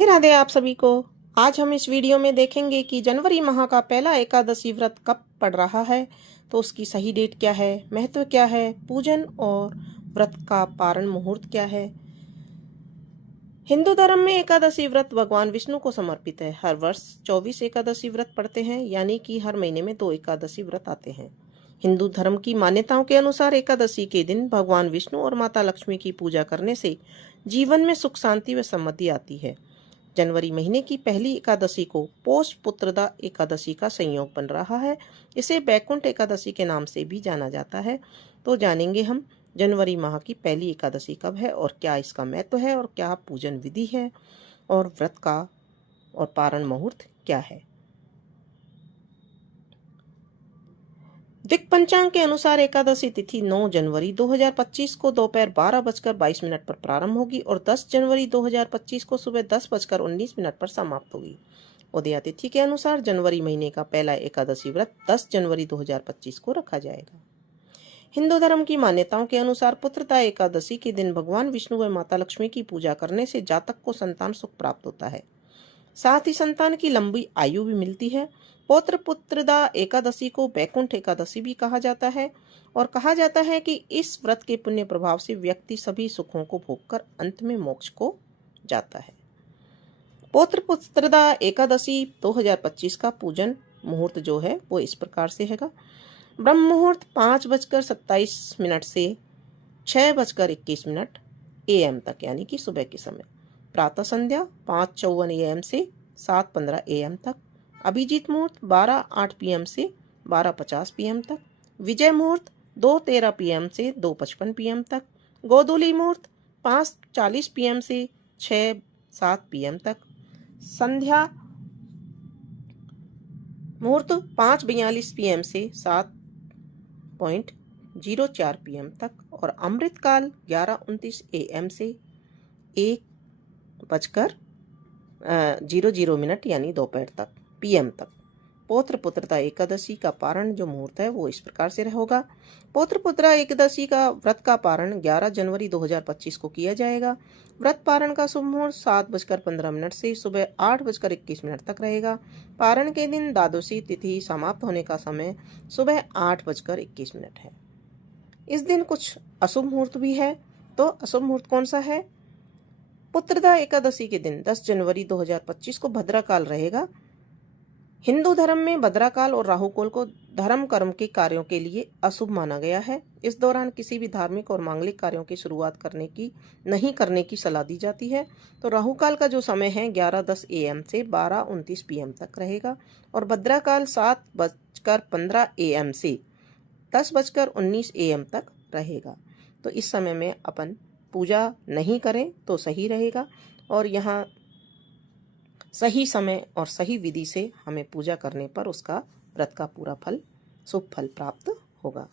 राधे आप सभी को। आज हम इस वीडियो में देखेंगे कि जनवरी माह का पहला एकादशी व्रत कब पड़ रहा है, तो उसकी सही डेट क्या है, महत्व क्या है, पूजन और व्रत का पारण मुहूर्त क्या है। हिंदू धर्म में एकादशी व्रत भगवान विष्णु को समर्पित है। हर वर्ष 24 एकादशी व्रत पड़ते हैं, यानी कि हर महीने में 2 एकादशी व्रत आते हैं। हिंदू धर्म की मान्यताओं के अनुसार एकादशी के दिन भगवान विष्णु और माता लक्ष्मी की पूजा करने से जीवन में सुख शांति व समृद्धि आती है। जनवरी महीने की पहली एकादशी को पौष पुत्रदा एकादशी का संयोग बन रहा है। इसे बैकुंठ एकादशी के नाम से भी जाना जाता है। तो जानेंगे हम जनवरी माह की पहली एकादशी कब है और क्या इसका महत्व है और क्या पूजन विधि है और व्रत का और पारण मुहूर्त क्या है। दिक्पंचांग के अनुसार एकादशी तिथि 9 जनवरी 2025 को दोपहर 12:22 पर प्रारंभ होगी और 10 जनवरी 2025 को सुबह 10:19 पर समाप्त होगी। उदया तिथि के अनुसार जनवरी महीने का पहला एकादशी व्रत 10 जनवरी 2025 को रखा जाएगा। हिंदू धर्म की मान्यताओं के अनुसार पुत्रदा एकादशी के दिन भगवान विष्णु व माता लक्ष्मी की पूजा करने से जातक को संतान सुख प्राप्त होता है, साथ ही संतान की लंबी आयु भी मिलती है। पौत्र पुत्रदा एकादशी को बैकुंठ एकादशी भी कहा जाता है और कहा जाता है कि इस व्रत के पुण्य प्रभाव से व्यक्ति सभी सुखों को भोगकर अंत में मोक्ष को जाता है। पौत्र पुत्रदा एकादशी 2025 का पूजन मुहूर्त जो है वो इस प्रकार से हैगा। ब्रह्म मुहूर्त 5:27 से 6:21 AM तक, यानी कि सुबह के समय। प्रातः संध्या 5:54 AM से 7:15 AM तक। अभिजीत मुहूर्त 12:08 PM से 12:50 PM तक। विजय मुहूर्त 2:13 PM से 2:55 PM तक। गोधूली मुहूर्त 5:40 PM से 6:07 PM तक। संध्या मुहूर्त 5:42 PM से 7:04 PM तक और अमृतकाल 11:29 AM से 1:00 यानी दोपहर तक PM तक। पौत्र पुत्रदा एकादशी का पारण जो मुहूर्त है वो इस प्रकार से होगा। पौत्र पुत्रा एकादशी का व्रत का पारण 11 जनवरी 2025 को किया जाएगा। व्रत पारण का शुभ मुहूर्त 7:15 से सुबह 8:21 तक रहेगा। पारण के दिन द्वादशी तिथि समाप्त होने का समय सुबह 8:21 है। इस दिन कुछ अशुभ मुहूर्त भी है। तो अशुभ मुहूर्त कौन सा है? पुत्रदा एकादशी के दिन 10 जनवरी 2025 को भद्राकाल रहेगा। हिंदू धर्म में भद्राकाल और राहुकाल को धर्म कर्म के कार्यों के लिए अशुभ माना गया है। इस दौरान किसी भी धार्मिक और मांगलिक कार्यों की शुरुआत नहीं करने की सलाह दी जाती है। तो राहुकाल का जो समय है 11:10 AM से 12:29 PM तक रहेगा और भद्राकाल 7:15 AM से 10:19 AM तक रहेगा। तो इस समय में अपन पूजा नहीं करें तो सही रहेगा और यहाँ सही समय और सही विधि से हमें पूजा करने पर उसका व्रत का पूरा फल, शुभ फल प्राप्त होगा।